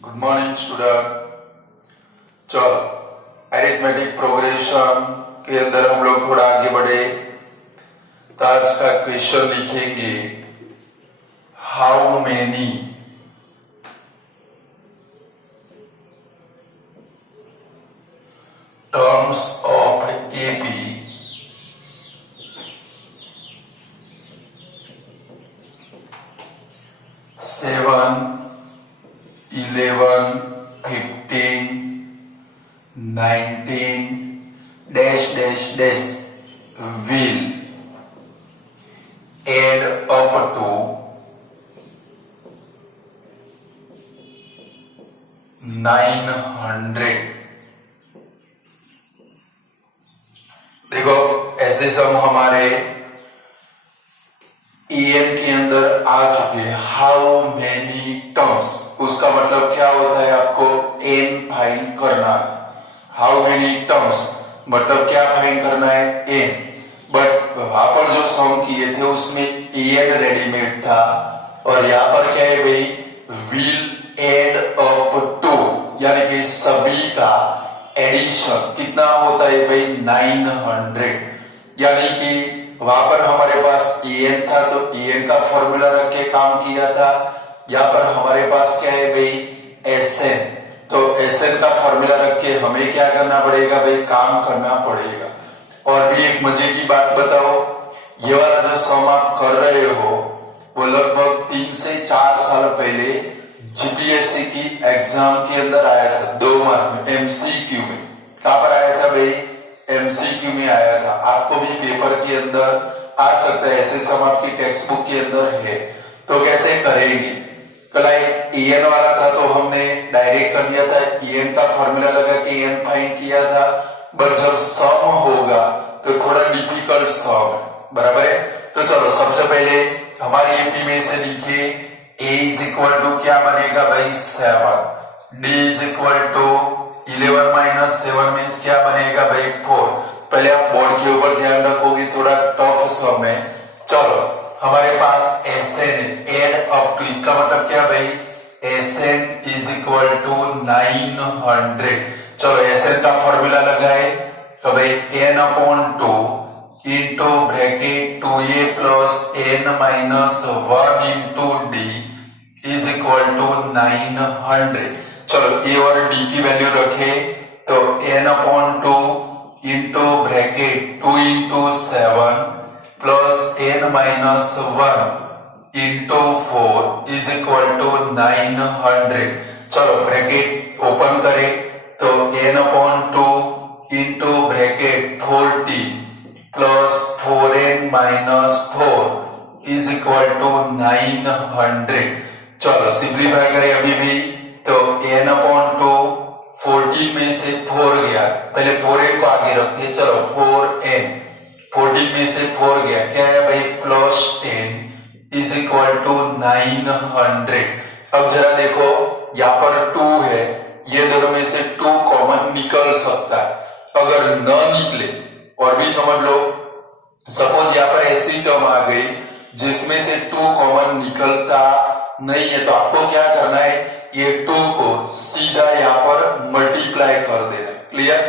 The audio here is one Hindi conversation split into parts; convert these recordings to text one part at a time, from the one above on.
Good morning student. चलो अरिथमेटिक प्रोग्रेशन के अंदर हम लोग थोड़ा आगे बढ़े तो आज का क्वेश्चन लिखेंगे how many terms of AP seven 11, 15, 19 dash dash dash will add up to 900। देखो ऐसे सम हमारे EM के अंदर आ चुके हैं। हाउ मेनी टर्म्स, उसका मतलब क्या होता है, आपको n फाइंड करना है। हाउ मेनी टर्म्स मतलब क्या फाइंड करना है, n। बट वहां पर जो सम किए थे उसमें en रेडीमेड था और यहाँ पर क्या है भाई, विल एड अप टू, यानी कि सभी का एडिशन कितना होता है भाई, 900। यानी कि वहां पर हमारे पास en था तो en का फॉर्मूला रख के काम किया था। यहाँ पर हमारे पास क्या है भाई, Sn, तो Sn का फॉर्मूला रख के हमें क्या करना पड़ेगा भाई, काम करना पड़ेगा। और भी एक मजे की बात बताओ, ये वाला जो सम आप कर रहे हो वो लगभग 3 से 4 साल पहले जीपीएससी की एग्जाम के अंदर आया था, 2 मार्क में, एमसीक्यू में। कहां पर आया था भाई, एमसीक्यू में आया था। आपको भी पेपर के अंदर आ सकता है, ऐसे सम आपकी टेक्स्ट बुक के अंदर है। तो कैसे करेंगे, कल en वाला था तो हमने डायरेक्ट कर दिया था, en का फॉर्मूला लगा के n फाइंड किया था। बट जब सम होगा तो थोड़ा डिफिकल्ट सम है, बराबर है। तो चलो सबसे पहले हमारी एपी में से लिखिए a इज इक्वल टू क्या बनेगा भाई, 7। d is equal to 11 minus 7 means क्या बनेगा भाई, 4। पहले आप बोर्ड के ऊपर ध्यान रखोगे, थोड़ा टफ सम है। चलो हमारे पास Sn एड अप टू, इसका मतलब क्या भाई, Sn इज इक्वल टू 900। चलो Sn का फॉर्मूला लगाए तो भाई n upon 2 into bracket 2a plus n minus 1 into d is equal to 900। चलो a और d की वैल्यू रखे तो n upon 2 into bracket 2 into 7 plus n minus 1 into 4 is equal to 900। चलो ब्रैकेट ओपन करें तो n upon 2 into bracket 40 plus 4n minus 4 is equal to 900। चलो सिंप्लीफाई करें अभी भी तो n अपॉन 2 14 में से 4 गया, पहले 4n को आगे रखते, चलो 4n 14 में से 4 गया, क्या है भाई, प्लस 10 इज इक्वल टू 900। अब जरा देखो यहाँ पर 2 है, ये दोनों में से 2 कॉमन निकल सकता है। अगर न निकले और भी समझ लो, सपोज यहाँ पर ऐसी टर्म आ गई जिसमें से 2 कॉमन निकलता नहीं है, तो आपको क्या करना है, ये 2 को सीधा यहाँ पर मल्टीप्लाई कर देना है। क्लियर,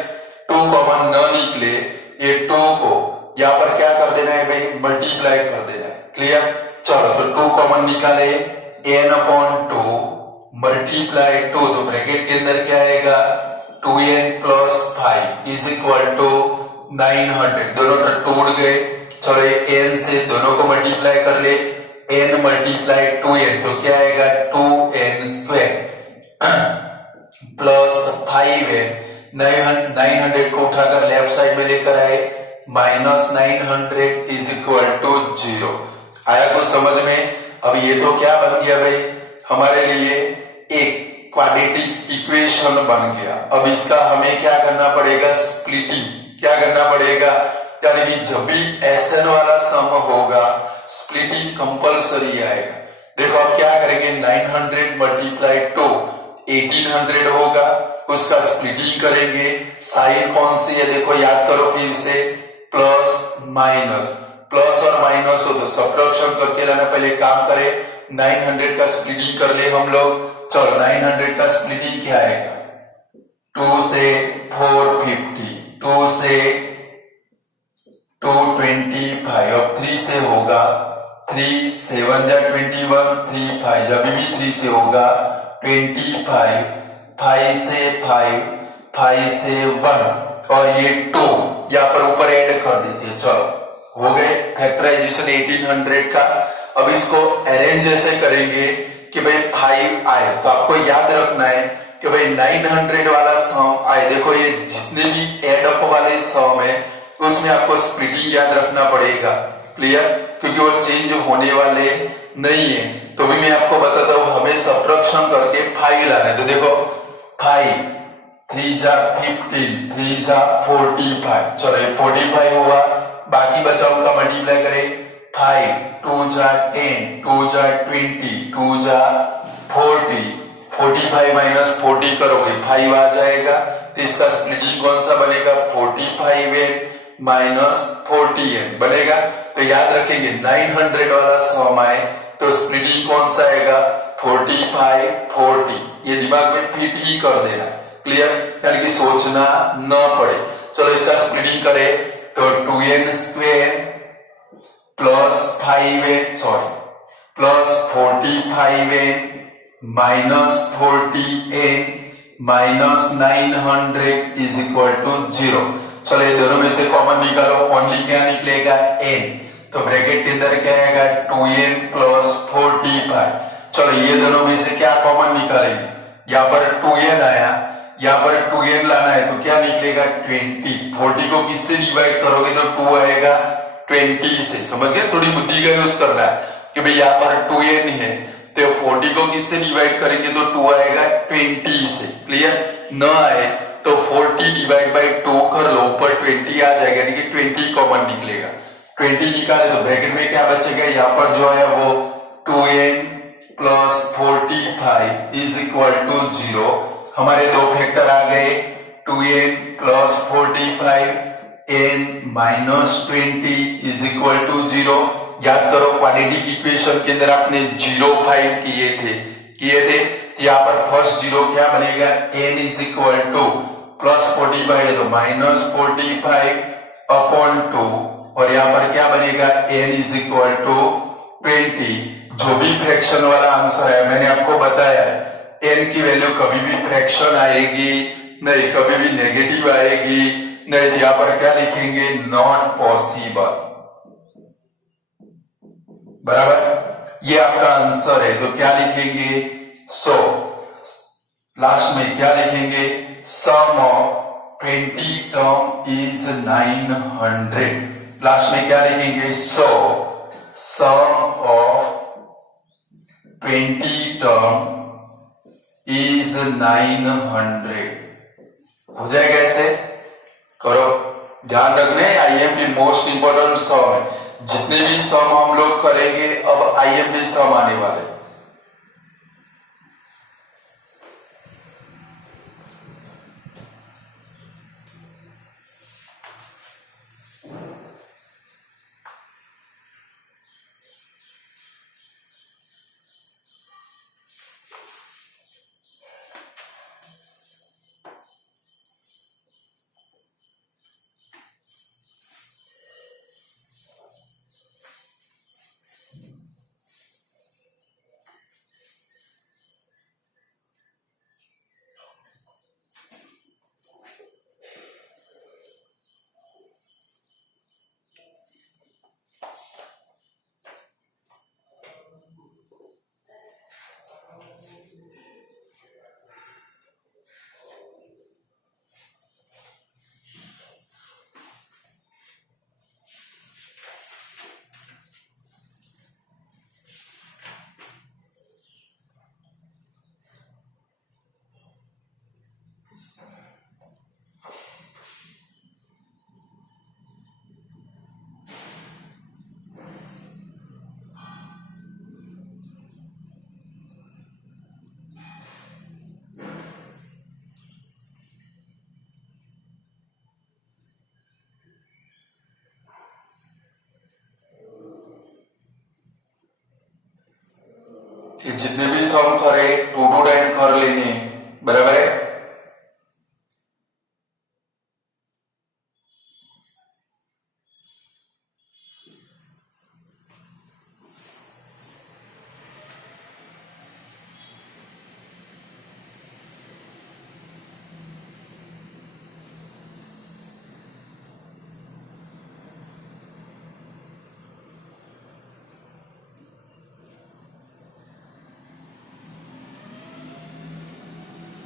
2 कॉमन न निकले, ये 2 को यहाँ पर क्या कर देना है भाई, मल्टीप्लाई कर देना है। क्लियर, चलो तो 2 कॉमन निकाले, n अपॉन 2 मल्टीप्लाई 2, तो ब्रैकेट के अंदर क्या आएगा, 2n plus 5 is equal to 900। दोनों तो टूट गए, चलो n से दोनों को मल्टीप्लाई कर ले, n मल्टीप्लाई 2n तो क्या आएगा, 2n स्क्वायर प्लस 5n। 900 को उठाकर लेफ्ट साइड में लेकर आए, माइनस 900 इज इक्वल टू 0। आया कुछ समझ में। अब ये तो क्या बन गया भाई, हमारे लिए एक क्वाड्रेटिक इक्वेशन बन गया। अब इसका हमें क्या करना पड़ेगा, स्प्लिटिंग क्या करना पड़ेगा, यानी कि जब भी Sn वाला सम होगा स्प्लिटिंग कंपलसरी आएगा। देखो अब क्या करेंगे, 900 मल्टीप्लाई 2 1800 होगा, उसका स्प्लिटिंग करेंगे। साइन कौन सी है, देखो याद करो फिर से, प्लस माइनस, प्लस और माइनस हो तो सब्ट्रैक्शन करके लाना। पहले काम करें, 900 का स्प्लिटिंग कर ले हम लोग, चलो 900 का स्प्लिटिंग क्या आएगा, 2 से 450, 2 से 225, अब 3 से होगा 3 7 जा 21, 3 5 जा भी 3 से होगा 25, 5 से 5, 5 से 1 और ये 2 यहाँ पर ऊपर ऐड कर देते हैं। चलो हो गए फैक्टराइजेशन 1800 का। अब इसको अरेंज ऐसे करेंगे कि भाई 5 आए, तो आपको याद रखना है कि भाई 900 वाला सम आए, देखो ये जितने भी एड अप वाले सम है उसमें आपको स्प्लिटिंग याद रखना पड़ेगा, क्लियर, क्योंकि वो चेंज होने वाले नहीं है। तो भी मैं आपको बताता हूँ, हमें सब्ट्रैक्शन करके 5 लाना है। तो देखो 5 3 जा 15, 3 जा 45, चलो ये 45 हुआ, बाकी बचाओ का मल्टीप्लाई करें 5 2 जा 10, 2 जा 20, 2 जा 40, 45 माइनस 40 करोगे 5 आ जाएगा, तो इसका स्प्लिटिंग कौन सा बनेगा, 45n माइनस 40n बनेगा। तो याद रखेंगे 900 वाला सम आए तो स्प्लिटिंग कौन सा आएगा, 45 40, ये दिमाग में फिट ही कर देना, क्लियर, यानी कि सोचना न पड़े। चलो इसका स्प्लिटिंग करें तो 2n square plus 5n sorry plus 45n minus 40n minus 900 is equal to 0। चलो ये दोनों में से कॉमन निकालो, ओनली क्या निकलेगा n, तो ब्रैकेट के अंदर क्या आएगा 2n प्लस 45। चलो ये दोनों में से क्या कॉमन निकालेंगे, यहाँ पर 2n आया, यहाँ पर 2n लाना है तो क्या निकलेगा 20, 40 को किससे डिवाइड करोगे तो 2 आएगा 20 से, समझ गए, थोड़ी बुद्धि का यूज करना है कि भाई यहाँ पर 2n है तो 40 को किससे डिवाइड करेंगे तो 2 आएगा 20 से, क्लियर, न आए तो 40 डिवाइड बाई 2 कर लो, ऊपर 20 आ जाएगा, यानी कि 20 कॉमन निकलेगा। 20 निकाले तो ब्रैकेट में क्या बचेगा, यहाँ पर जो है वो 2n plus 45 is equal to 0। हमारे दो फैक्टर आ गए, 2n plus 45 n minus 20 is equal to 0। याद करो क्वाड्रेटिक इक्वेशन के अंदर आपने 0 फाइंड किए थे, तो यहाँ पर फर्स्ट 0 क्या बनेगा, n is equal two plus 45 है तो माइनस 45 अपॉन 2, और यहाँ पर क्या बनेगा n इज इक्वल टू 20। जो भी फ्रैक्शन वाला आंसर है मैंने आपको बताया है, n की वैल्यू कभी भी फ्रैक्शन आएगी नहीं, कभी भी नेगेटिव आएगी नहीं, यहाँ पर क्या लिखेंगे, नॉट पॉसिबल, बराबर, ये आपका आंसर है। तो क्या लिखेंगे, सो लास्ट में क्या लिखेंगे, सम ऑफ 20 टर्म इज 900, लास्ट में क्या लिखेंगे, सो सम ऑफ 20 टर्म इज 900, हो जाएगा ऐसे, करो, ध्यान रखने आईएमपी मोस्ट इंपोर्टेंट सम है, जितने भी सम हम लोग करेंगे अब आईएमपी सम आने वाले। जितने भी सम करे 2 to 10 कर लेने, बराबर है।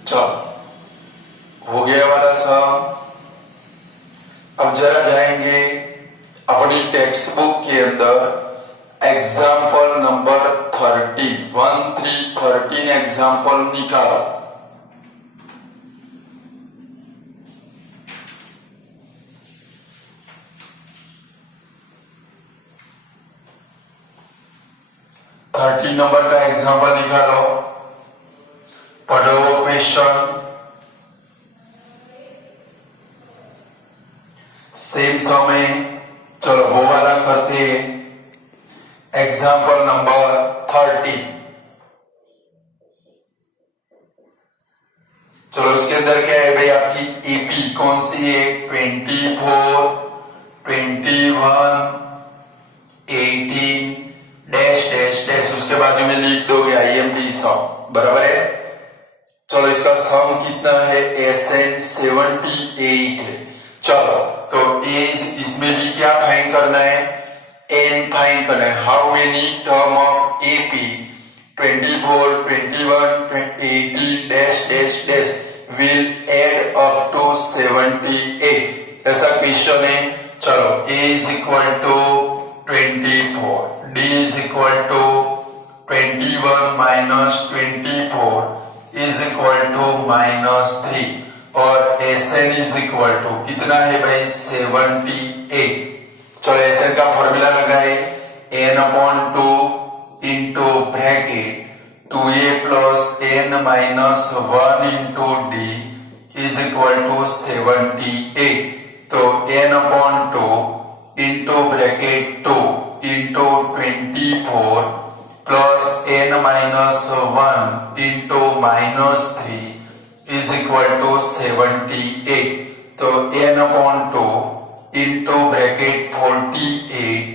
चलो हो गया वाला सम। अब जरा जाएंगे अपनी टेक्स्ट बुक के अंदर, एग्जाम्पल नंबर 13 एग्जाम्पल निकालो। नंबर का एग्जाम्पल निकालो, पढ़ो क्वेश्चन। सेम समय चलो वो वाला करते हैं। Example number 30। चलो उसके अंदर क्या है भाई, आपकी एपी कौन सी है, 24, 21, 18 डैश डैश डैश, उसके बाजू में लिख दोगे IMP सम, बराबर है। चलो इसका सम कितना है, SN 78 है। चलो तो एज इसमें भी क्या फाइंड करना है, एन फाइंड करना है। How many term of AP 24, 21, 18 dash dash dash will add up to 78, ऐसा क्वेश्चन है। चलो a is equal to 24, d is equal to 21 minus 24 is equal to -3 और एसएन इज इक्वल टू कितना है भाई 78। चलो एसएन का फॉर्मूला लगाए, n/2 into bracket 2a plus n minus 1 into D is equal to 78। तो n/2 into bracket 2 into 24 plus n minus 1 into -3 is equal to 78। तो n/2 into bracket 48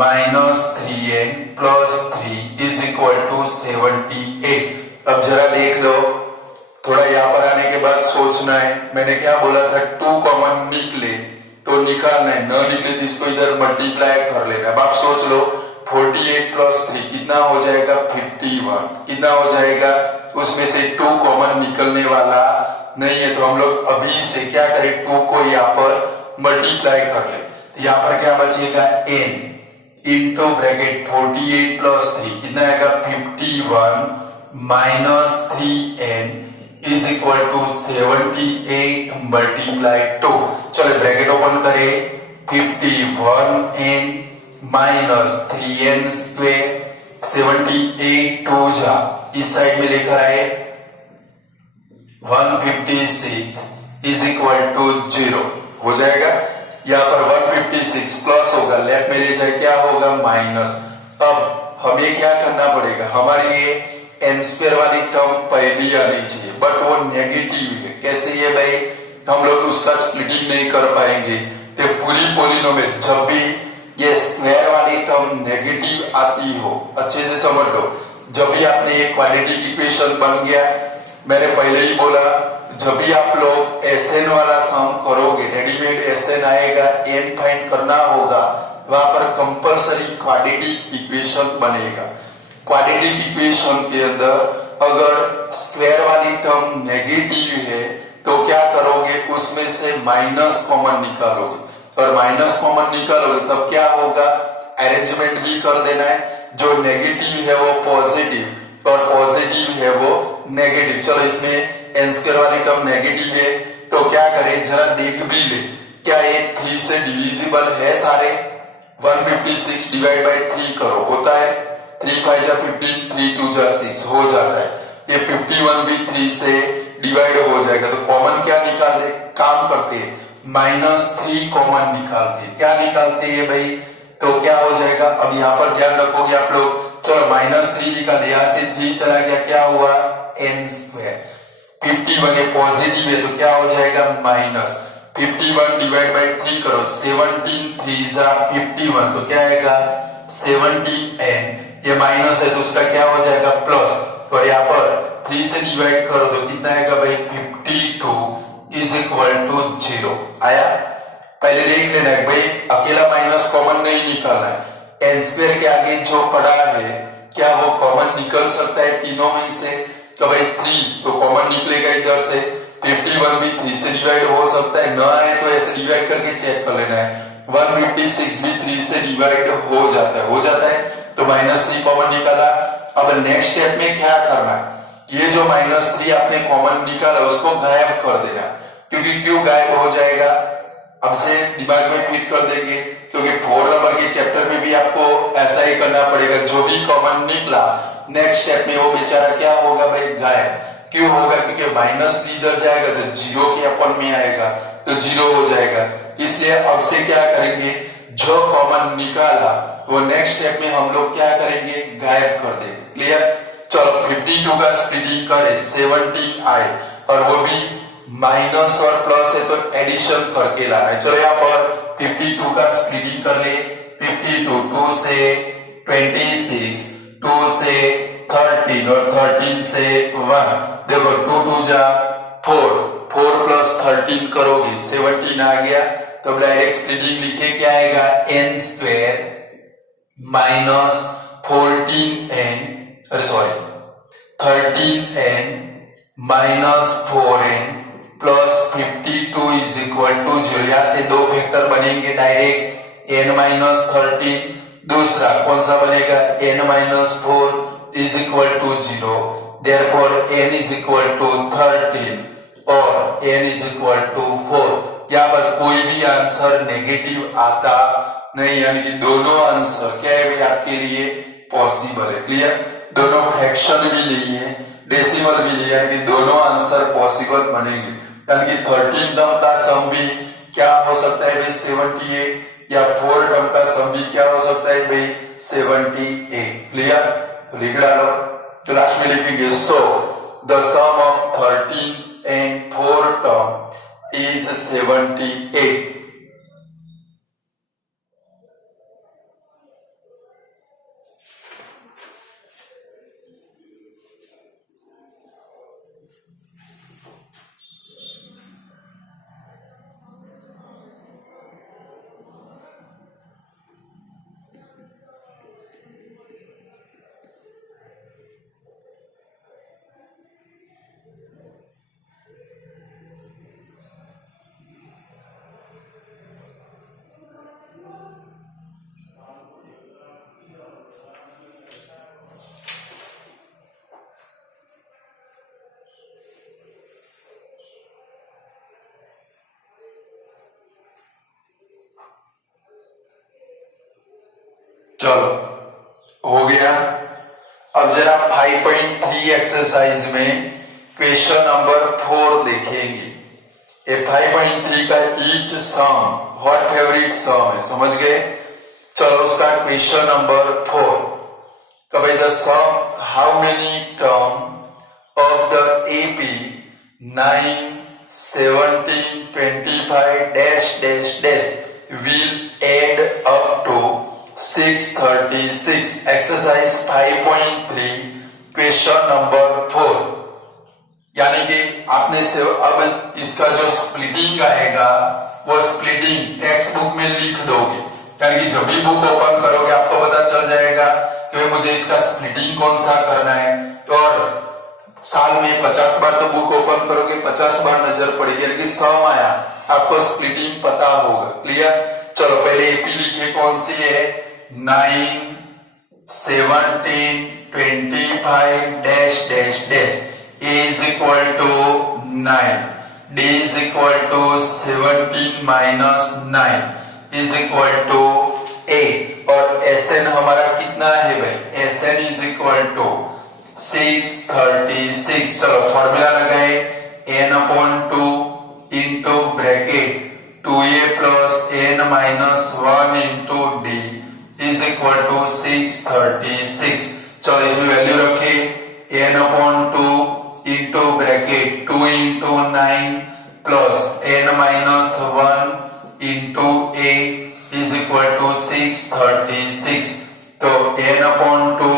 minus 3n plus 3 is equal to 78। अब जरा देख लो, थोड़ा यहाँ पर आने के बाद सोचना है। मैंने क्या बोला था, 2 कॉमन निकले तो निकालना है, न निकले तो इसको इधर मल्टीप्लाई कर लेना। अब आप सोच लो 48 प्लस 3 कितना हो जाएगा 51, कितना हो जाएगा, उसमें से 2 कॉमन निकलने वाला नहीं है। तो हम लोग अभी से क्या करें, 2 को यहाँ पर मल्टीप्लाई कर ले। तो यहाँ पर क्या बचेगा n इंटू ब्रैकेट 48 प्लस 3 कितना आएगा 51 minus 3n is equal to 78 multiply 2। चलो ब्रैकेट ओपन करें, 51n माइनस 3n स्क्वेयर 78 2 जा इस साइड में लेकर आए 156 इज इक्वल टू 0 हो जाएगा। यहाँ पर 156 प्लस होगा, लेफ्ट में ले जाए क्या होगा माइनस। अब हमें क्या करना पड़ेगा, हमारी ये n स्क्वायर वाली टर्म पहली आनी चाहिए, बट वो नेगेटिव है। कैसे ये भाई, हम लोग उसका स्प्लिटिंग नहीं कर पाएंगे। तो पूरी पॉलिनोमियल जब भी ये स्क्वायर वाली टर्म नेगेटिव आती हो, अच्छे से समझ लो, जब भी आपने ये क्वाड्रेटिक इक्वेशन बन गया, मैंने पहले ही बोला जब भी आप लोग एसएन वाला सम करोगे, रेडीमेड एसएन आएगा, एन फाइंड करना होगा, वहां पर कंपलसरी क्वाड्रेटिक इक्वेशन बनेगा। क्वाड्रेटिक इक्वेशन के अंदर अगर स्क्वायर वाली टर्म नेगेटिव है तो क्या करोगे, उसमें से माइनस कॉमन निकालोगे, और माइनस कॉमन निकालोगे तब क्या होगा, अरेंजमेंट भी कर देना है। जो नेगेटिव है वो पॉजिटिव और पॉजिटिव है वो नेगेटिव। चलो इसमें n स्क्वायर वाली टर्म नेगेटिव है तो क्या करें, जरा देख भी ले, क्या ये 3 से डिविजिबल है सारे। 156 डिवाइड बाय 3 करो, होता है 3 5 जा 15, 3 2 जा 6 हो जाता है। ये 51 भी 3 से डिवाइड हो जाएगा। तो कॉमन क्या निकाल दे, काम करते हैं -3 कॉमन निकालते हैं। क्या निकालते हैं भाई, तो क्या हो जाएगा, अब यहाँ पर ध्यान रखोगे आप लोग, चलो -3 निकाल, यहाँ से 3 चला गया, क्या हुआ n स्क्वायर। 51 है, पॉजिटिव है तो क्या हो जाएगा माइनस 51 डिवाइड बाई 3 करो, 17 3 51 तो क्या आएगा 17n, ये माइनस है तो उसका क्या हो जाएगा प्लस, और यहाँ पर 3 से डिवाइड करो तो कितना आएगा भाई 52 इज इक्वल टू 0 आया। पहले देख लेना है भाई, अकेला माइनस कॉमन नहीं निकालना है, एन स्क्वायर के आगे जो पड़ा है क्या वो कॉमन निकल सकता है तीनों में से, तो भाई 3 तो कॉमन निकलेगा इधर से, 51 भी 3 से डिवाइड हो सकता है, ना है तो ऐसे डिवाइड करके चेक कर लेना है, 156 भी 3 से डिवाइड हो जाता है तो -3 कॉमन निकाला। अब नेक्स्ट स्टेप में क्या करना है, ये जो -3 आपने कॉमन निकाला उसको गायब कर देना, क्योंकि क्यों गायब हो जाएगा अब से दिमाग में फिट कर देंगे, क्योंकि 4 नंबर के चैप्टर में भी आपको ऐसा ही करना पड़ेगा, जो भी कॉमन निकला नेक्स्ट स्टेप में वो बेचारा क्या होगा भाई गायब, क्यों होगा क्योंकि माइनस इधर जाएगा तो 0 के अपन में आएगा तो 0 हो जाएगा, इसलिए अब से क्या करेंगे जो कॉमन निकाला वो नेक्स्ट स्टेप में हम लोग क्या करेंगे गायब कर देंगे। क्लियर, चलो 52 का स्प्लिटिंग करे 17 आए और वो भी माइनस और प्लस है तो एडिशन करके लाना है। चलो यहाँ पर 52 का स्प्लिटिंग कर ले, 52 2 से 26, 2 से 13 और 13 से 1, देखो 2 2 जा 4, 4 प्लस 13 करोगे 17 आ गया, तो डायरेक्ट स्प्लिटिंग लिखे क्या आएगा n स्क्वायर माइनस 14n, अरे sorry 13n minus 4n plus 52 is equal to 0, यहाँ से दो फैक्टर बनेंगे डायरेक्ट, n माइनस 13, दूसरा कौन सा बनेगा n minus 4 is equal to 0, therefore n is equal to 13 और n इज इक्वल टू 4। यहाँ पर कोई भी आंसर नेगेटिव आता नहीं, यानी कि दोनों आंसर क्या है भी आपके लिए पॉसिबल है। क्लियर, दोनों फ्रैक्शन भी लिए डेसिमल भी लिए, यानी कि दोनों आंसर पॉसिबल बनेंगे, यानी कि 13 टर्म का सम भी क्या हो सकता है भाई 78 या 4 टर्म का सम भी क्या हो सकता है भाई 78। क्लियर, तो लिख डालो, तो लास्ट में लिखेंगे so the sum of 13 and 4 term is 78। चलो हो गया। अब जरा 5.3 एक्सरसाइज में क्वेश्चन नंबर 4 देखेंगे। ये 5.3 का each sum what favourite sum है, समझ गए। चलो उसका क्वेश्चन नंबर 4 कभी the sum how many term of the AP 9 17 25 dash dash dash will add up to 636। Exercise 5.3 question number 4, यानी कि आपने से अब इसका जो स्प्लिटिंग आएगा वो स्प्लिटिंग टेक्स्ट बुक में लिख दोगे, यानी कि जब भी बुक ओपन करोगे आपको पता चल जाएगा कि मुझे इसका स्प्लिटिंग कौन सा करना है। तो और साल में 50 बार तो बुक ओपन करोगे 50 बार नजर पड़ेगी, यानी कि सम आया आपको स्प्लिटिंग पता होगा। क्लियर, चलो पहले एपी लिखे कौन सी है 9 17 25 dash dash dash is equal to 9, D is equal to 17 minus 9 is equal to 8, और एसएन हमारा कितना है भाई एसएन इज इक्वल टू 636। चलो फॉर्मूला लगाए n upon 2 into bracket 2a plus n minus 1 into D is equal to 636। Into 9 plus n-1 into 8 is equal to 636। तो n/2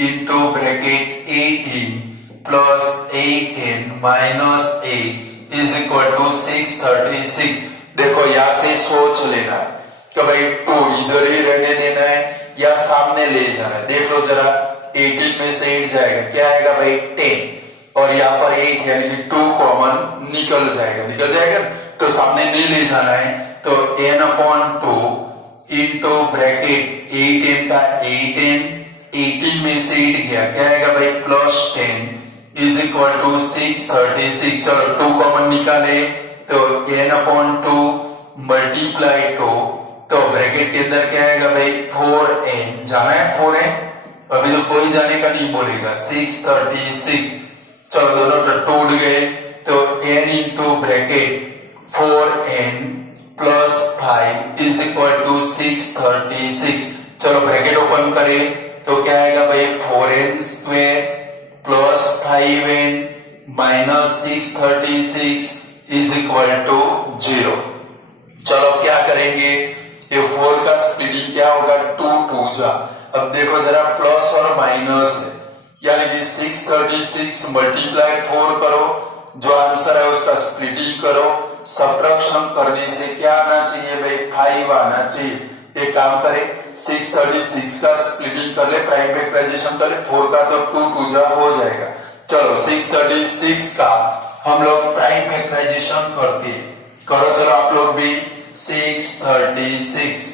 into bracket 18 plus 8n minus 8 is equal to 636। देखो यहां से सोच लेना है कि भाई 2 इधर ही रहने देना है या सामने ले जाना है। देख लो जरा, 18 में से 8 जाएगा, क्या आएगा भाई 10, और यहाँ पर 8 यानी कि 2 कॉमन निकल जाएगा तो सामने नहीं ले जाना है। तो n/2 इंटू ब्रैकेट 8n का 8n, 18 में से 8 गया, क्या आएगा भाई प्लस 10 इज इक्वल टू 636। चलो 2 कॉमन निकाले तो n/2 मल्टीप्लाई 2, तो ब्रैकेट के अंदर क्या आएगा भाई 4n, जाना है 4n, अभी तो कोई जाने का नहीं बोलेगा, 636। चलो दोनों टट्टू उड़ गए, तो n into bracket 4n plus 5 is equal to 636। चलो ब्रैकेट ओपन करें तो क्या आएगा भाई 4n square plus 5n minus 636 is equal to 0। चलो क्या करेंगे, ये 4 का स्प्लिटिंग क्या होगा 2 2 जा। अब देखो जरा प्लस और माइनस है, यानी कि 636 मल्टीप्लाई 4 करो, जो आंसर है उसका स्प्लिटिंग करो, सब्ट्रैक्शन करने से क्या आना चाहिए भाई 5 आना चाहिए। एक काम करें 636 का स्प्लिटिंग कर ले, प्राइम फैक्टराइजेशन कर ले, 4 का तो 2 2 जा हो जाएगा। चलो 636 का हम लोग प्राइम फैक्टराइजेशन करते हैं, करो चलो आप लोग भी। 636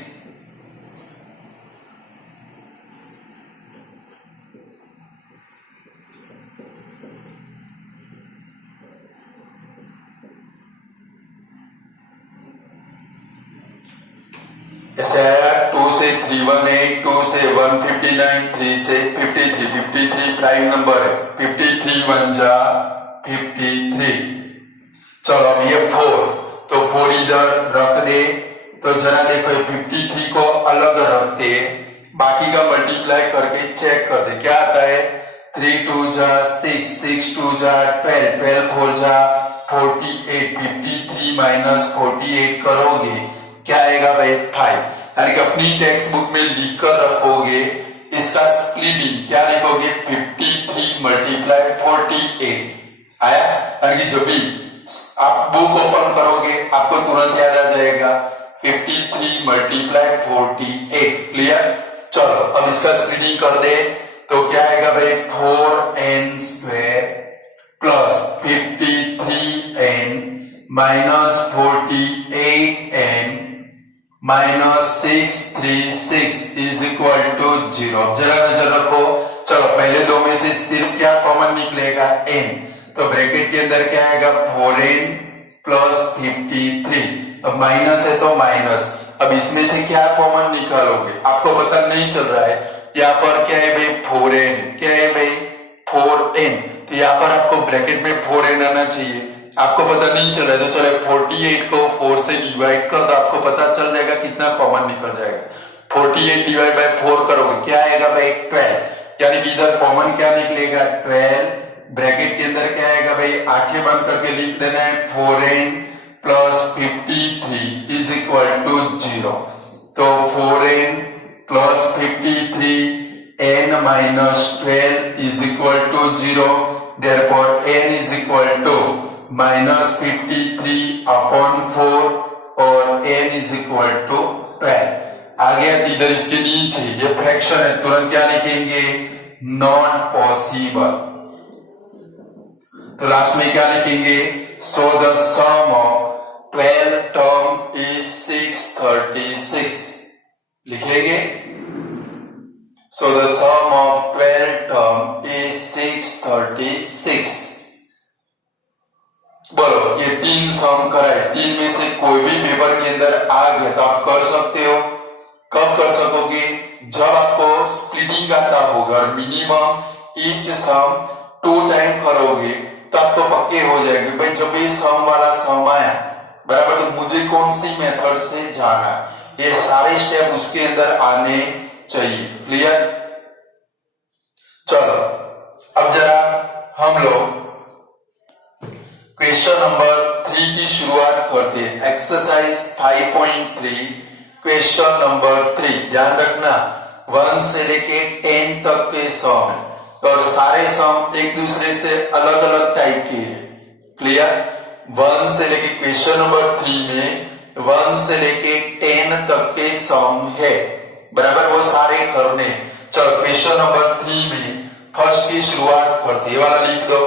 ऐसे आया, 2 से 318, 2 से 159, 3 से 53, 53 प्राइम नंबर है, 53 1 जा 53। चलो अब ये 4, तो 4 इधर रख दे, तो जरा देखो 53 को अलग रखते, बाकी का मल्टीप्लाई करके चेक कर दे, क्या आता है 3 2 जा 6, 6 2 जा 12, 12 4 जा 48, 53 माइनस 48 करोगे क्या आएगा भाई 5, यानी कि अपनी टेक्स्ट बुक में लिखकर रखोगे, इसका स्प्लिटिंग क्या लिखोगे 53 मल्टीप्लाई 48 आया, यानी कि जब भी आप बुक ओपन करोगे आपको तुरंत याद आ जाएगा 53 मल्टीप्लाई 48। क्लियर। चलो अब इसका स्प्लिटिंग कर दे तो क्या आएगा भाई 4n square plus 53n minus 48n minus 636 is equal to 0। जरा नजर रखो, चलो पहले दो में से सिर्फ क्या कॉमन निकलेगा n, तो ब्रैकेट के अंदर क्या आएगा 4n प्लस 53, अब माइनस है तो माइनस, अब इसमें से क्या कॉमन निकालोगे आपको पता नहीं चल रहा है, यहाँ पर क्या है भाई 4n, क्या है भाई 4n, तो यहाँ पर आपको ब्रैकेट में 4n आना चाहिए, आपको पता नहीं चल रहा है, तो चलो 48 को 4 से डिवाइड कर दो, आपको पता चल जाएगा कितना कॉमन निकल जाएगा। 48 डिवाइड बाय 4 करोगे क्या आएगा भाई 12, यानी कि इधर कॉमन क्या निकलेगा 12, ब्रैकेट के अंदर क्या आएगा भाई आंखें बंद करके लिख देना है 4n plus 53 is equal to 0, तो 4n plus 53 n minus 12 is equal to 0, therefore n is equal to minus 53 upon 4 और n इज इक्वल टू 12 आ गया। इधर इसके नीचे ये फ्रैक्शन है, तुरंत क्या लिखेंगे नॉन पॉसिबल, तो लास्ट में क्या लिखेंगे so the sum of 12 term is 636 लिखेंगे, so the sum of 12 term is 636। बोलो ये 3 सम कराए, 3 में से कोई भी पेपर के अंदर आ गया तो आप कर सकते हो, कब कर सकोगे जब आपको स्प्लिटिंग आता होगा और मिनिमम ईच सम 2 टाइम करोगे तब तो पक्के हो जाएंगे भाई, जब ये सम वाला सम आया बराबर तो मुझे कौन सी मेथड से जाना, ये सारे स्टेप उसके अंदर आने चाहिए। क्लियर। चलो अब जरा हम लोग क्वेश्चन नंबर 3 की शुरुआत करते हैं। Exercise 5.3 question number 3। ध्यान रखना 1 से लेके 10 तक के सम है और सारे सम एक दूसरे से अलग अलग टाइप के हैं। क्लियर? 1 से लेके क्वेश्चन नंबर 3 में 1 से लेके 10 तक के सम है, बराबर, वो सारे करने। चलो क्वेश्चन नंबर 3 में फर्स्ट की शुरुआत करते, ये वाला लिख दो।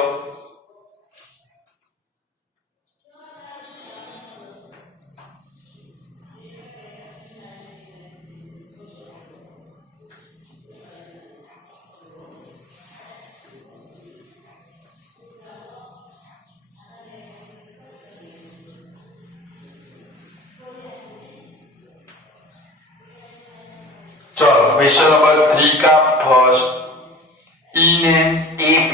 चलो क्वेश्चन नंबर 3 का first, in an AP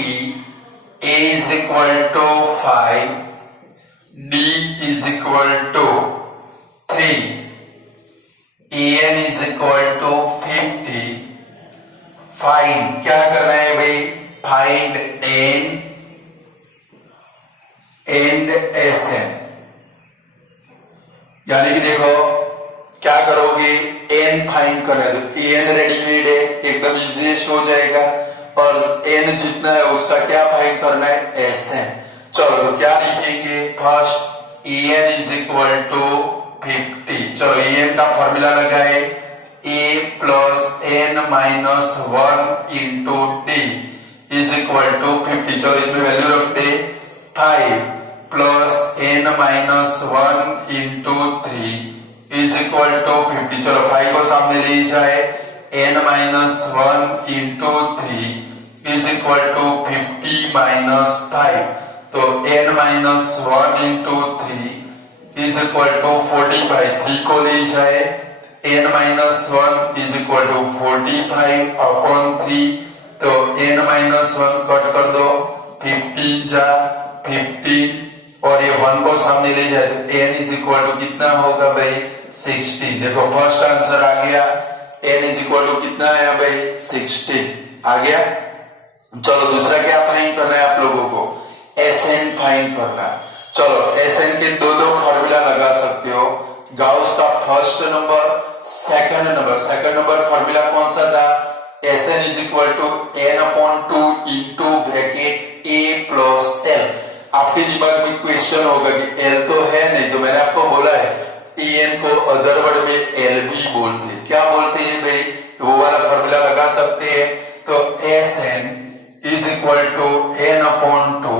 A is equal to 5, D is equal to 3, AN is equal to 50, find, क्या करना है भाई? Find N and SN। यानी कि देखो क्या करोगे, N फाइंड करना है तो N रेडीमेड है, एकदम इजीएस्ट हो जाएगा, और N जितना है उसका क्या फाइंड करना है? SN। चलो तो क्या लिखेंगे? First EN is equal to 50। चलो EN का फॉर्मूला लगाए, A plus N minus 1 into D is equal to 50। चलो इसमें वैल्यू रखते 5 plus N minus 1 into 3 is equal to 50। चलो 5 को सामने ले जाए, N minus 1 into 3 is equal to 50 minus 5। तो N minus 1 into 3 is equal to 45। 3 को ले जाए, N minus 1 is equal to 45 upon 3। तो N माइनस 1 कट कर दो, 15 जा 15, और ये 1 को सामने ले जाए तो N इज इक्वल टू कितना होगा भाई? 16। देखो फर्स्ट आंसर आ गया, N इज इक्वल टू कितना आया भाई? 16 आ गया। चलो दूसरा क्या फाइंड करना है आप लोगों को? SN फाइंड करना है। चलो SN के दो फॉर्मूला लगा सकते हो, गाउस का first number, second number. Second number formula कौन सा था? SN is equal to N upon 2 into bracket A plus L। आपके दिमाग में क्वेश्चन होगा कि L तो है नहीं, तो मैंने आपको बोला है EN को अदर वर्ड में L भी बोलते हैं। क्या बोलते हैं भाई? तो वो वाला फॉर्मूला लगा सकते हैं। तो SN is equal to N upon 2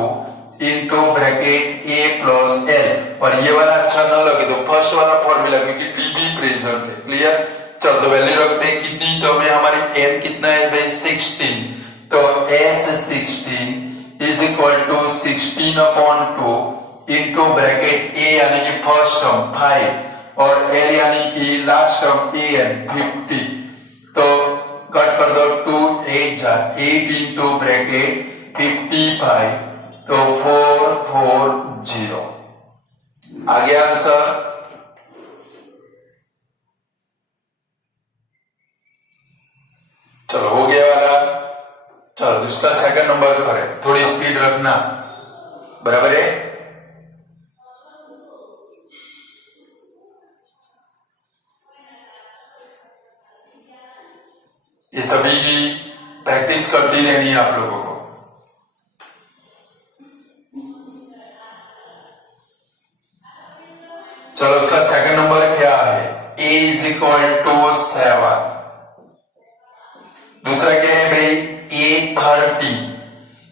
into bracket A plus L, और ये वाला अच्छा ना लगे तो फर्स्ट वाला फॉर्मूला, क्योंकि D भी प्रेजेंट है। क्लियर? चलो तो वैल्यू रखते हैं, कितनी टर्म है हमारी? N कितना है भाई? 16। तो S16 is equal to 16 upon 2 into bracket A यानी कि फर्स्ट टर्म 5 और L यानी कि लास्ट टर्म AN 50। तो कट कर दो, 2 8 जा 8 इंटू ब्रैकेट 55, तो 440 आ गया आंसर। चलो हो गया वाला। चलो इसका सेकंड नंबर करें, थोड़ी स्पीड रखना, बराबर है? ये सभी की प्रैक्टिस करती रहनी है आप लोगों को। चलो इसका सेकंड नंबर क्या है? A is equal to 7। दूसरा क्या है भाई? A30,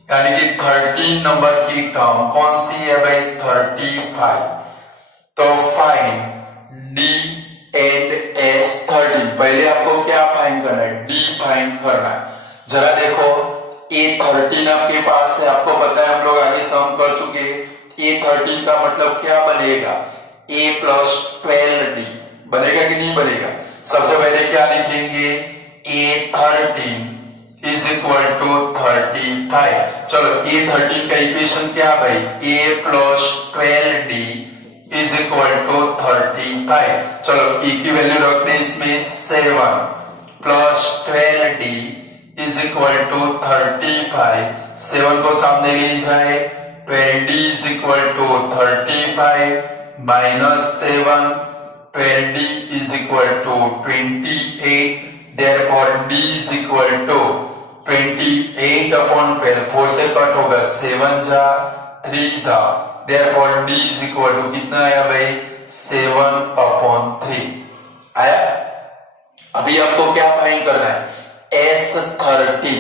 यानी कि 13 नंबर की टर्म कौन सी है भाई? 35। तो फाइंड D एंड S13। पहले आपको क्या फाइंड करना है? D फाइंड करना है। जरा देखो A13 आपके पास है, आपको पता है, हम लोग आगे सम कर चुके। A13 का मतलब क्या बनेगा? A प्लस 12D बनेगा कि नहीं बनेगा? सबसे पहले क्या लिखेंगे? A13 is equal to 35। चलो A13 का इक्वेशन क्या भाई? A plus 12D is equal to 35। चलो E की वैल्यू रखते हैं इसमें, 7 plus 12D is equal to 35। 7 को सामने ले जाए, 20 is equal to 35 minus 7, 20 is equal to 28. Therefore D is equal to 28 upon 12. 4 से कट होगा, 7 जा 3 जा, therefore D is equal to कितना आया भाई, 7 upon 3 आया। अभी आपको क्या फाइंड करना है, S13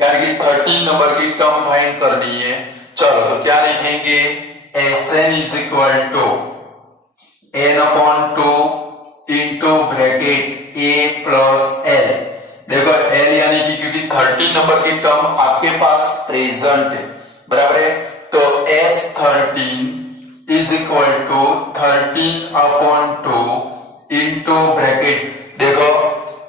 यानी कि 13 नंबर की टर्म फाइंड करनी है। चलो तो क्या लिखेंगे, Sn is equal to n upon 2 into bracket a plus l। देखो l यानी कि क्योंकि 13 नंबर की टर्म आपके पास प्रेजेंट है, बराबर है, तो S13 is equal to 13 upon 2 into bracket, देखो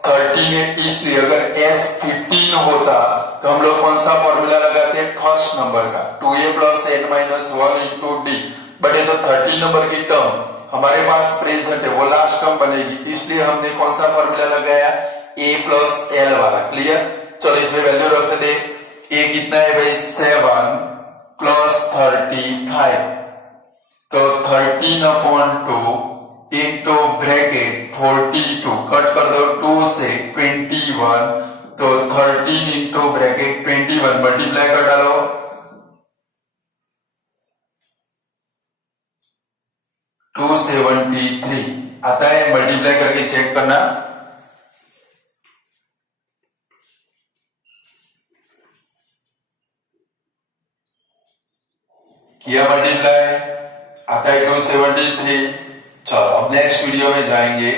13 है इसलिए, अगर S15 होता तो हम लोग कौन सा फॉर्मूला लगाते हैं, फर्स्ट नंबर का, 2a plus n minus 1 into D. But ये तो 13 नंबर की टर्म हमारे पास प्रेजेंट है, वो लास्ट टर्म बनेगी, इसलिए हमने कौन सा फॉर्मूला लगाया, a प्लस l वाला। क्लियर, चलो इसमें वैल्यू रख दे, a कितना है भाई, 7 प्लस 35, तो 13 अपॉन 2 इंटू ब्रैकेट 42, कट कर दो 2 से 21, तो 13 इंटू ब्रैकेट 21 मल्टीप्लाई कर डालो, 273 आता है, मल्टीप्लाई करके चेक करना। किया मल्टीप्लाई, आता है 273। चलो अब नेक्स्ट वीडियो में जाएंगे